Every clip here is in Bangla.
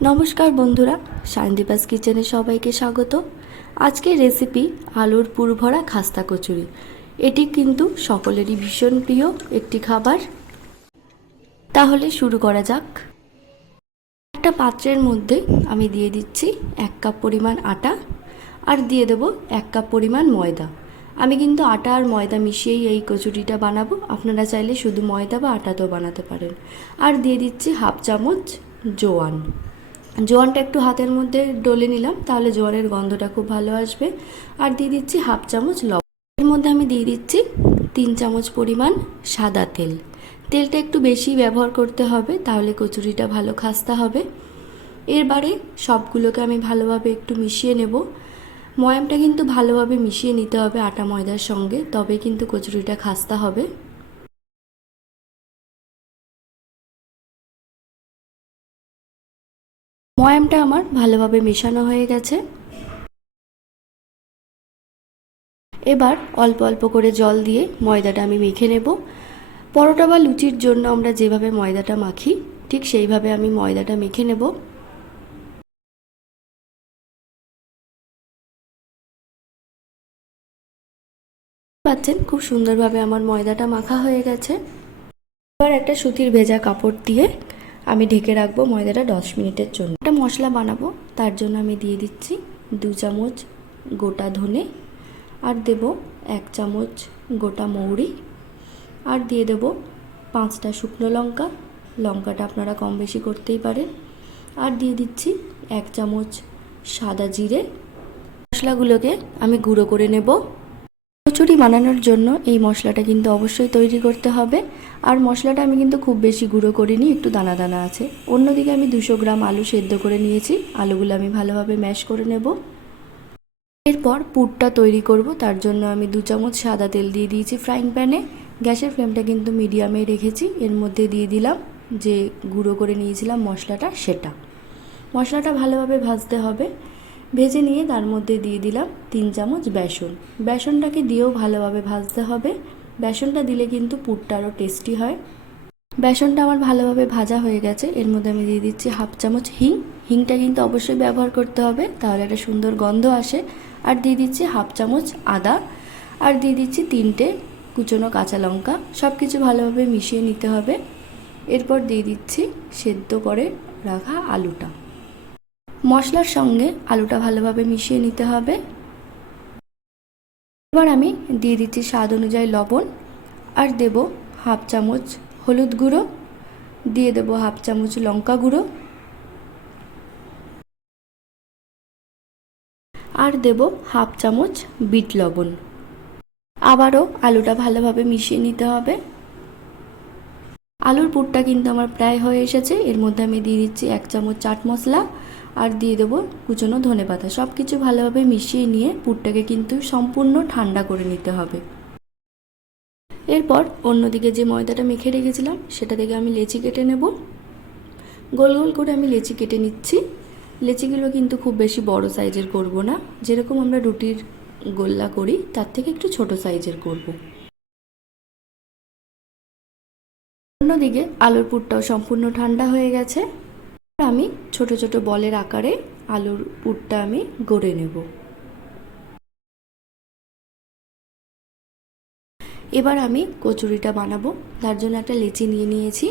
নমস্কার বন্ধুরা, সায়নদীপাস কিচেনে সবাইকে স্বাগত। আজকের রেসিপি আলুর পুর ভরা খাস্তা কচুরি। এটি কিন্তু সকলেরই ভীষণ প্রিয় একটি খাবার। তাহলে শুরু করা যাক। একটা পাত্রের মধ্যে আমি দিয়ে দিচ্ছি 1 কাপ পরিমাণ আটা, আর দিয়ে দেব 1 কাপ পরিমাণ ময়দা। আমি কিন্তু আটা আর ময়দা মিশিয়েই এই কচুরিটা বানাবো, আপনারা চাইলে শুধু ময়দা বা আটাতেও বানাতে পারেন। আর দিয়ে দিচ্ছি 1/2 চামচ জোয়ান। জোয়ানটা একটু হাতের মধ্যে ডলে নিলাম, তাহলে জোয়ানের গন্ধটা খুব ভালো আসবে। আর দিয়ে দিচ্ছি 1/2 চামচ লবণ। এর মধ্যে আমি দিয়ে দিচ্ছি 3 চামচ পরিমাণ সাদা তেল। তেলটা একটু বেশি ব্যবহার করতে হবে, তাহলে কচুরিটা ভালো খাস্তা হবে। এরবারে সবগুলোকে আমি ভালোভাবে একটু মিশিয়ে নেব। ময়ামটা কিন্তু ভালোভাবে মিশিয়ে নিতে হবে আটা ময়দার সঙ্গে, তবে কিন্তু কচুরিটা খাস্তা হবে। ময়ামটা আমার ভালোভাবে মেশানো হয়ে গেছে। এবার অল্প অল্প করে জল দিয়ে ময়দাটা আমি মেখে নেব। পরোটা বা লুচির জন্য আমরা যেভাবে ময়দাটা মাখি, ঠিক সেইভাবে আমি ময়দাটা মেখে নেব। পাচ্ছেন খুব সুন্দরভাবে আমার ময়দাটা মাখা হয়ে গেছে। এবার একটা সুতির ভেজা কাপড় দিয়ে আমি ঢেকে রাখবো ময়দাটা 10 মিনিটের জন্য। একটা মশলা বানাবো, তার জন্য আমি দিয়ে দিচ্ছি 2 চামচ গোটা ধনে, আর দেব 1 চামচ গোটা মৌরি, আর দিয়ে দেব 5টা শুকনো লঙ্কা। লঙ্কাটা আপনারা কম বেশি করতেই পারেন। আর দিয়ে দিচ্ছি 1 চামচ সাদা জিরে। মশলাগুলোকে আমি গুঁড়ো করে নেব। কচুরি বানানোর জন্য এই মশলাটা কিন্তু অবশ্যই তৈরি করতে হবে। আর মশলাটা আমি কিন্তু খুব বেশি গুঁড়ো করিনি, একটু দানা দানা আছে। অন্যদিকে আমি 200 গ্রাম আলু সেদ্ধ করে নিয়েছি। আলুগুলো আমি ভালোভাবে ম্যাশ করে নেব। এরপর পুরটা তৈরি করব, তার জন্য আমি 2 চামচ সাদা তেল দিয়ে দিয়েছি ফ্রাইং প্যানে। গ্যাসের ফ্লেমটা কিন্তু মিডিয়ামে রেখেছি। এর মধ্যে দিয়ে দিলাম যে গুঁড়ো করে নিয়েছিলাম মশলাটা, সেটা। মশলাটা ভালোভাবে ভাজতে হবে। ভেজে নিয়ে তার মধ্যে দিয়ে দিলাম 3 চামচ বেসন। বেসনটাকে দিয়েও ভালোভাবে ভাজতে হবে। বেসনটা দিলে কিন্তু পুরটা আরও টেস্টি হয়। বেসনটা আমার ভালোভাবে ভাজা হয়ে গেছে। এর মধ্যে আমি দিয়ে দিচ্ছি 1/2 চামচ হিং। হিংটা কিন্তু অবশ্যই ব্যবহার করতে হবে, তাহলে একটা সুন্দর গন্ধ আসে। আর দিয়ে দিচ্ছি 1/2 চামচ আদা, আর দিয়ে দিচ্ছি 3টে কুচনো কাঁচা লঙ্কা। সব কিছু ভালোভাবে মিশিয়ে নিতে হবে। এরপর দিয়ে দিচ্ছি সেদ্ধ করে রাখা আলুটা। মশলার সঙ্গে আলুটা ভালোভাবে মিশিয়ে নিতে হবে। এবার আমি দিয়ে দিচ্ছি স্বাদ অনুযায়ী লবণ, আর দেব 1/2 চামচ হলুদ গুঁড়ো, দিয়ে দেব 1/2 চামচ লঙ্কা গুঁড়ো, আর দেব 1/2 চামচ বিট লবণ। আবারও আলুটা ভালোভাবে মিশিয়ে নিতে হবে। আলুর পুরটা কিন্তু আমার প্রায় হয়ে এসেছে। এর মধ্যে আমি দিয়ে দিচ্ছি 1 চামচ চাট মশলা, আর দিয়ে দেবো কুচনো ধনেপাতা। সব কিছু ভালোভাবে মিশিয়ে নিয়ে পুরটাকে কিন্তু সম্পূর্ণ ঠান্ডা করে নিতে হবে। এরপর অন্যদিকে যে ময়দাটা মেখে রেখেছিলাম, সেটা থেকে আমি লেচি কেটে নেব। গোল গোল করে আমি লেচি কেটে নিচ্ছি। লেচিগুলো কিন্তু খুব বেশি বড় সাইজের করব না, যেরকম আমরা রুটির গোল্লা করি তার থেকে একটু ছোট সাইজের করব। অন্যদিকে আলুর পুরটাও সম্পূর্ণ ঠান্ডা হয়ে গেছে। আমি ছোট ছোট বলের আকারে আলুর পুরটা আমি গড়ে নেব। এবার আমি কচুরিটা বানাবো, তার জন্য একটা লেচি নিয়ে নিয়েছি।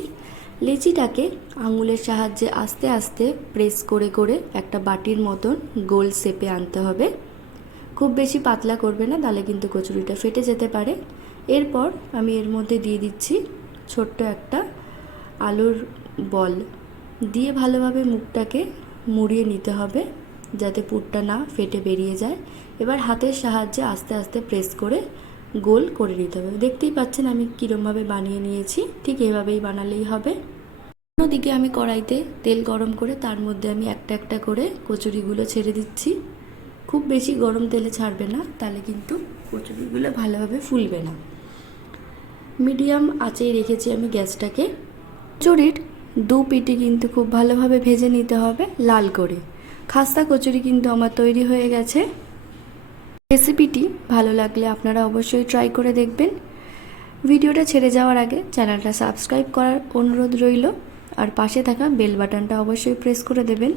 লেচিটাকে আঙুলের সাহায্যে আস্তে আস্তে প্রেস করে করে একটা বাটির মতন গোল শেপে আনতে হবে। খুব বেশি পাতলা করবে না, তাহলে কিন্তু কচুরিটা ফেটে যেতে পারে। এরপর আমি এর মধ্যে দিয়ে দিচ্ছি ছোট্ট একটা আলুর বল। দিয়ে ভালোভাবে মুখটাকে মুড়িয়ে নিতে হবে, যাতে পুরটা না ফেটে বেরিয়ে যায়। এবার হাতের সাহায্যে আস্তে আস্তে প্রেস করে গোল করে নিতে হবে। দেখতেই পাচ্ছেন আমি কীরকমভাবে বানিয়ে নিয়েছি, ঠিক এভাবেই বানালেই হবে। অন্যদিকে আমি কড়াইতে তেল গরম করে তার মধ্যে আমি একটা একটা করে কচুরিগুলো ছেড়ে দিচ্ছি। খুব বেশি গরম তেলে ছাড়বে না, তাহলে কিন্তু কচুরিগুলো ভালোভাবে ফুলবে না। মিডিয়াম আঁচেই রেখেছি আমি গ্যাসটাকে। কচুরির 2 পিঠে কিন্তু খুব ভালোভাবে ভেজে নিতে হবে লাল করে। খাস্তা কচুরি কিন্তু আমার তৈরি হয়ে গেছে। রেসিপিটি ভালো লাগলে আপনারা অবশ্যই ট্রাই করে দেখবেন। ভিডিওটা ছেড়ে যাওয়ার আগে চ্যানেলটা সাবস্ক্রাইব করার অনুরোধ রইল। আর পাশে থাকা বেল বাটনটা অবশ্যই প্রেস করে দেবেন।